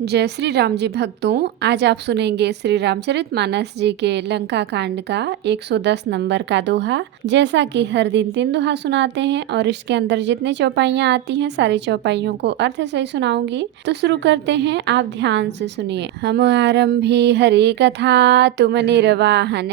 जय श्री राम जी भक्तों, आज आप सुनेंगे श्री रामचरितमानस जी के लंका कांड का 110 नंबर का दोहा। जैसा कि हर दिन 3 दोहा सुनाते हैं और इसके अंदर जितने चौपाइयाँ आती हैं सारी चौपाइयों को अर्थ सही सुनाऊंगी। तो शुरू करते हैं, आप ध्यान से सुनिए। हम आरंभी हरि कथा, तुम निर्वाहन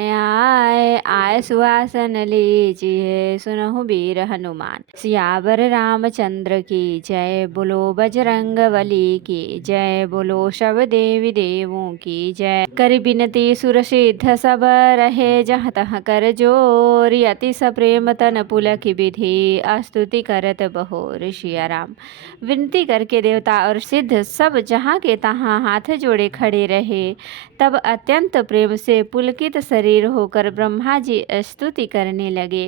आय सुहासन लीजिए, सुनहु वीर हनुमान। सियावर रामचंद्र की जय, बोलो बजरंग बली की जय, बोलो शब देवी देवों की जय। कर बिनती सुर सिद्ध सब रहे, जहाँ तहाँ कर जोरी, अति सप्रेम तन पुलक विधि, स्तुति करत बहोर। सिया राम विनती करके देवता और सिद्ध सब जहाँ के तहाँ हाथ जोड़े खड़े रहे। तब अत्यंत प्रेम से पुलकित शरीर होकर ब्रह्मा जी स्तुति करने लगे।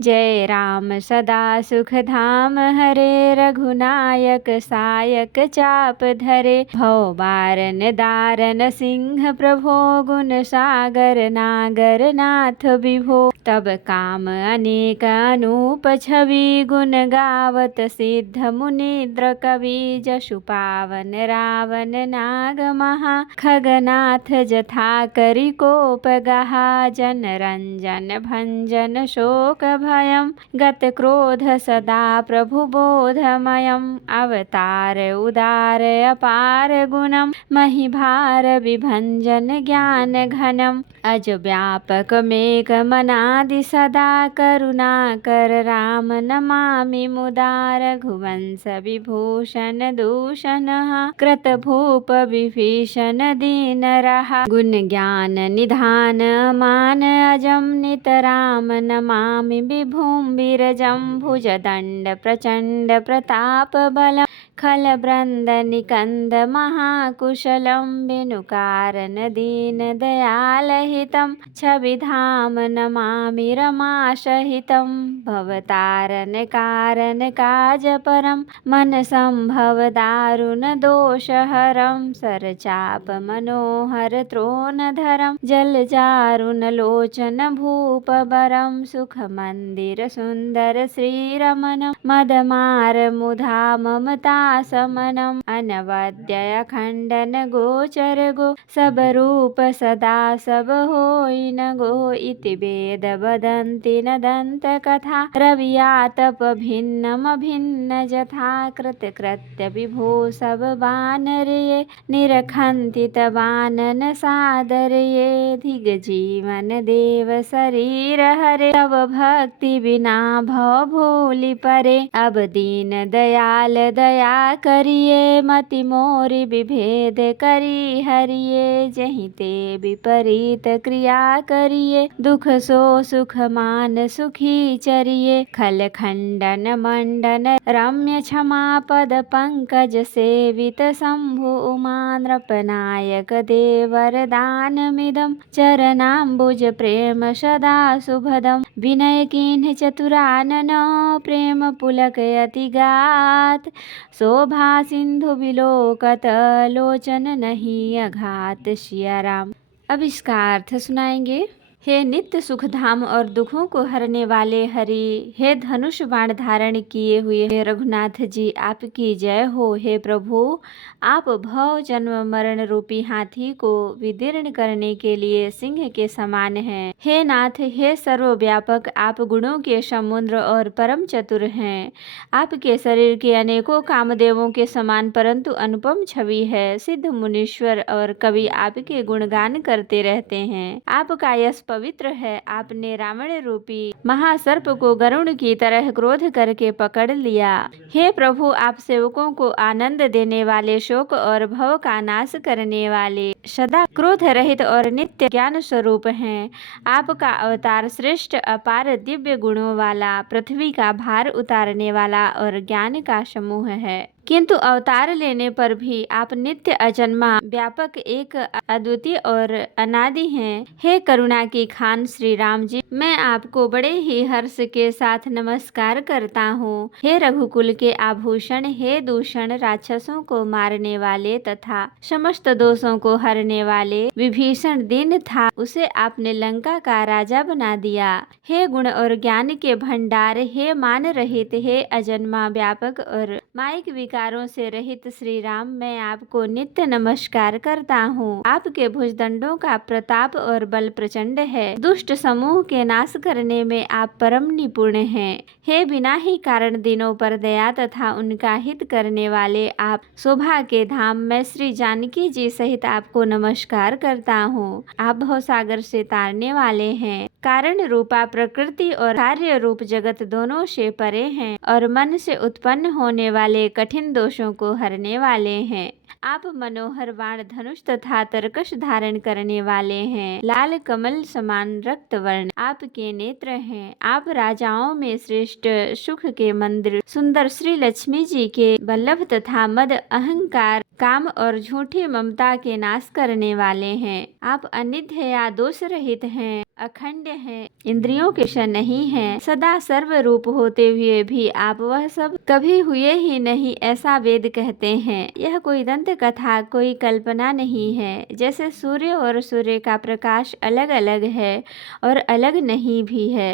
जय राम सदा सुख धाम हरे, रघुनायक सायक चाप धरे, भव बारन दारन सिंह प्रभो, गुण सागर नागर नाथ विभो। तब काम अनेक अनूप छवि, गुण गावत सिद्ध मुनिद्र कवि, जशु पावन रावण नाग महा, खगनाथ जथा करि कोप गहा, जन रंजन भंजन शोक भयम, गत क्रोध सदा प्रभु बोधमयम। अवतार उदार अपार गुणम, महिभार विभंजन ज्ञान घनम, अज व्यापक मेघ मनादि सदा, करुणा कर राम नमामि मुदा। रघुवंश विभूषण दूषण, कृत भूप विभीषण दीन रहा, गुण ज्ञान निधान मान अजम, नित राम नमामि विभुम विरजम। भुज दंड प्रचंड प्रताप बलम, खल ब्रंद निकंद महाकुशलम, बिनु कारण दीन दयाल हितम, छवि धाम नमामि रमासहितम। भवतारण कारण काज परम, मन संभव दारुण दोष हरम, सर चाप मनोहर त्रोन धरम, जल जारुन लोचन भूप बरम, सुख मंदिर सुंदर श्री रमणम, मद मार मुधा ममता समनम, अनवद्य खंडन गोचर गो, सब रूप सदा सब होई न गो। इति वेद वदन्ति न दंत कथा, रवियातप भिन्नम भिन्न जथा, कृत कृत्य विभो सब बानर ये, निरखंति तबानन सादर ये। धिग जीवन देव शरीर हरे, तब भक्ति बिना भव भूलि परे, अब दीन दयाल दया करिए, मति मोरि विभेद करी हरिये। जहीं ते विपरीत क्रिया करिए, दुख सो सुख मान सुखी चरिए, खल खंडन मंडन रम्य क्षमा पद पंकज सेवित, शंभु उमा नृपनायक देवर दान मिदम, चरणाम्बुज प्रेम सदा सुभदम, विनय कीन्ह चतुरानन, प्रेम पुलक अति गात, शोभा सिंधु बिलोकत, लोचन नहीं अघात। सिया राम। अब इसका अर्थ सुनाएंगे। हे नित्य सुख धाम और दुखों को हरने वाले हरि, हे धनुष बाण धारण किए हुए हे रघुनाथ जी, आपकी जय हो। हे प्रभु, आप भव जन्म मरण रूपी हाथी को विदीर्ण करने के लिए सिंह के समान हैं। हे नाथ, हे सर्वव्यापक, आप गुणों के समुद्र और परम चतुर हैं। आपके शरीर के अनेकों कामदेवों के समान परंतु अनुपम छवि है। सिद्ध मुनीश्वर और कवि आपके गुणगान करते रहते हैं। आपका यश पवित्र है। आपने रावण रूपी महासर्प को गरुड़ की तरह क्रोध करके पकड़ लिया। हे प्रभु, आप सेवकों को आनंद देने वाले, शोक और भव का नाश करने वाले, सदा क्रोध रहित और नित्य ज्ञान स्वरूप हैं। आपका अवतार श्रेष्ठ अपार दिव्य गुणों वाला, पृथ्वी का भार उतारने वाला और ज्ञान का समूह है। किंतु अवतार लेने पर भी आप नित्य अजन्मा, व्यापक, एक अद्वितीय और अनादि हैं। हे करुणा की खान श्री राम जी, मैं आपको बड़े ही हर्ष के साथ नमस्कार करता हूँ। हे रघुकुल के आभूषण, हे दूषण राक्षसों को मारने वाले तथा समस्त दोषों को हरने वाले, विभीषण दिन था, उसे आपने लंका का राजा बना दिया। हे गुण और ज्ञान के भंडार, हे मान रहित, हे अजन्मा, व्यापक और मायिक विकार विकारों से रहित श्री राम, मैं आपको नित्य नमस्कार करता हूँ। आपके भुजदंडों का प्रताप और बल प्रचंड है। दुष्ट समूह के नाश करने में आप परम निपुण हैं। हे बिना ही कारण दिनों पर दया तथा उनका हित करने वाले आप शोभा के धाम, मैं श्री जानकी जी सहित आपको नमस्कार करता हूँ। आप भवसागर से तारने वाले हैं। कारण रूपा प्रकृति और कार्य रूप जगत दोनों से परे हैं और मन से उत्पन्न होने वाले कठिन दोषों को हरने वाले हैं। आप मनोहर बाण धनुष तथा तरकश धारण करने वाले हैं। लाल कमल समान रक्त वर्ण आपके नेत्र हैं। आप राजाओं में श्रेष्ठ, सुख के मंदिर, सुंदर श्री लक्ष्मी जी के वल्लभ तथा मद, अहंकार, काम और झूठी ममता के नाश करने वाले हैं। आप अनिध्य या दोष रहित हैं, अखंड हैं, इंद्रियों के वश नहीं हैं। सदा सर्व रूप होते हुए भी आप वह सब कभी हुए ही नहीं, ऐसा वेद कहते हैं। यह कोई दंत कथा, कोई कल्पना नहीं है। जैसे सूर्य और सूर्य का प्रकाश अलग अलग है और अलग नहीं भी है,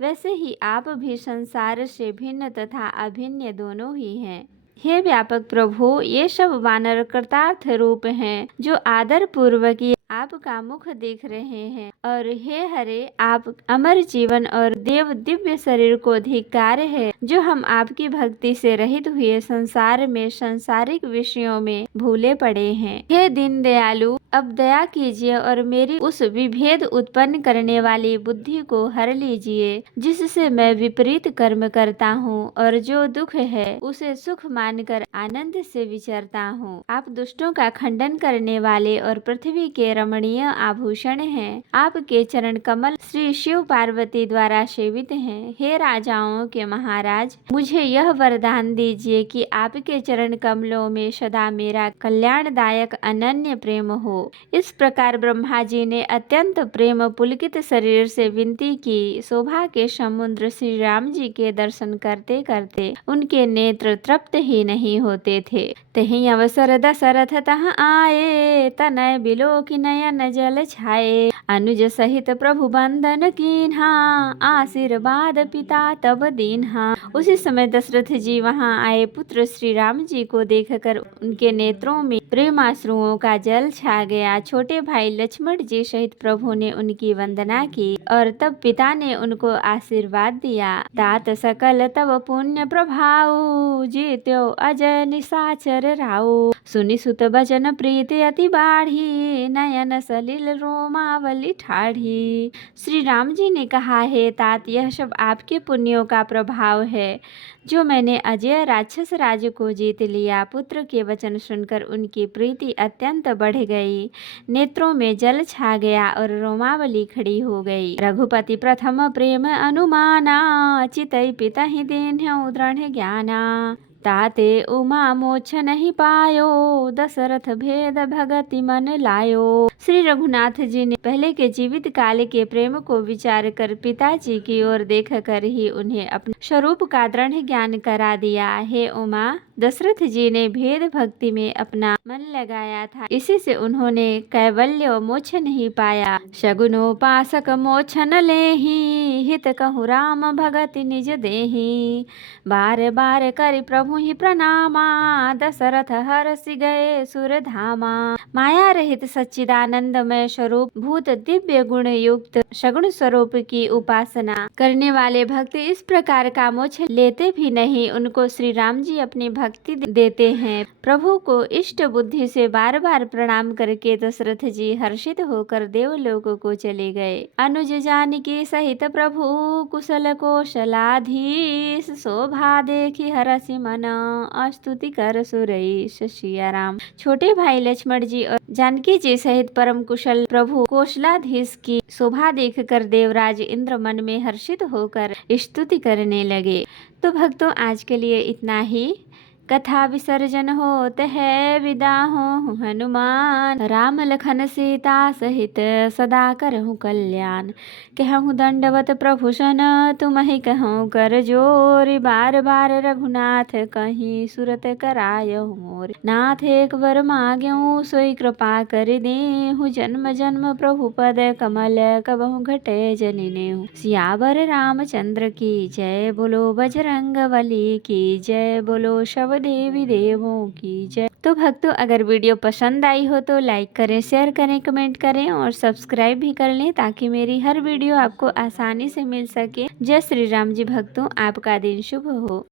वैसे ही आप भी संसार से भिन्न तथा अभिन्न दोनों ही हैं। हे व्यापक प्रभु, ये सब वानर कृतार्थ रूप हैं जो आदर पूर्वक आपका मुख देख रहे हैं। और हे हरे, आप अमर जीवन और देव दिव्य शरीर को धिक्कार है जो हम आपकी भक्ति से रहित हुए संसार में सांसारिक विषयों में भूले पड़े हैं। हे दीन दयालु, अब दया कीजिए और मेरी उस विभेद उत्पन्न करने वाली बुद्धि को हर लीजिए जिससे मैं विपरीत कर्म करता हूँ और जो दुख है उसे सुख मानकर आनंद से विचरता हूँ। आप दुष्टों का खंडन करने वाले और पृथ्वी के रमणीय आभूषण हैं। आपके चरण कमल श्री शिव पार्वती द्वारा सेवित हैं। हे राजाओं के महाराज, मुझे यह वरदान दीजिए कि आपके चरण कमलों में सदा मेरा कल्याणदायक अनन्य प्रेम हो। इस प्रकार ब्रह्मा जी ने अत्यंत प्रेम पुलकित शरीर से विनती की। शोभा के समुद्र श्री राम जी के दर्शन करते करते उनके नेत्र तृप्त ही नहीं होते थे। तहीं अवसर दशरथ तहाँ आए, तनय बिलो की नयन जल छाए। अनुज सहित प्रभु बंदन कीन्हा, आशीर्वाद पिता तब दीन्हा। उसी समय दशरथ जी वहां आए। पुत्र श्री राम जी को देखकर उनके नेत्रों में प्रेमाश्रुओं का जल छा गया। छोटे भाई लक्ष्मण जी सहित प्रभु ने उनकी वंदना की और तब पिता ने उनको आशीर्वाद दिया। तात सकल तब पुण्य प्रभाऊ, जीत्यो अजय निशाचर राऊ। सुनि सुत बचन प्रीति अति बाढ़ी, नयन सलिल रोमावली ठाढ़ी। श्री राम जी ने कहा, हे तात, यह सब आपके पुण्यों का प्रभाव है जो मैंने अजय राक्षस राज को जीत लिया। पुत्र के वचन सुनकर उनकी प्रीति अत्यंत बढ़ गई, नेत्रों में जल छा गया और रोमावली खड़ी हो गई। रघुपति प्रथम प्रेम अनुमाना, चितई पिता ही दीन्हु दृढ़ ज्ञाना। ताते उमा मोक्ष नहीं पायो, दशरथ भेद भगति मन लायो। श्री रघुनाथ जी ने पहले के जीवित काल के प्रेम को विचार कर पिताजी की ओर देख कर ही उन्हें अपने स्वरूप का दृढ़ ज्ञान करा दिया। हे उमा, दशरथ जी ने भेद भक्ति में अपना मन लगाया था, इसी से उन्होंने कैवल्य मोक्ष नहीं पाया। शगुनोपासक मोक्ष न लेहि, हित कहु राम भगति निज देहि। बार बार करि प्रभु ही प्रणामा, दशरथ हरसि गए सुर धामा। माया रहित सच्चिदानंदमय स्वरूप भूत दिव्य गुण युक्त सगुण स्वरूप की उपासना करने वाले भक्त इस प्रकार का मोक्ष लेते भी नहीं। उनको श्री राम जी अपनी भक्ति देते हैं। प्रभु को इष्ट बुद्धि से बार बार प्रणाम करके दशरथ जी हर्षित होकर देवलोक को चले गए। अनुज जानकी सहित प्रभु, कुशल कौशलाधीश। शोभा देखी हरसि मन, स्तुति कर सुरईश। सिया राम। छोटे भाई लक्ष्मण जी और जानकी जी सहित परम कुशल प्रभु कौशलाधीश की शोभा देखकर देवराज इंद्र मन में हर्षित होकर स्तुति करने लगे। तो भक्तों, आज के लिए इतना ही। कथा विसर्जन होत है, विदा हो हनुमान। राम लखन सीता सहित सदा करहु कल्याण। कहूँ दंडवत प्रभु सन, तुमहि कहूँ कर जोर। बार बार रघुनाथ कहीं, सुरत करायहु मोर। नाथ एक वर मांग्यहु, सोई कृपा कर देहु। जन्म जन्म प्रभु पद कमल, कबहु घटे जनिनेहु। सियावर रामचंद्र की जय, बोलो बजरंग बली की जय, बोलो शव बोलो देवी देवों की जय। तो भक्तों, अगर वीडियो पसंद आई हो तो लाइक करें, शेयर करें, कमेंट करें और सब्सक्राइब भी कर लें ताकि मेरी हर वीडियो आपको आसानी से मिल सके। जय श्री राम जी भक्तों, आपका दिन शुभ हो।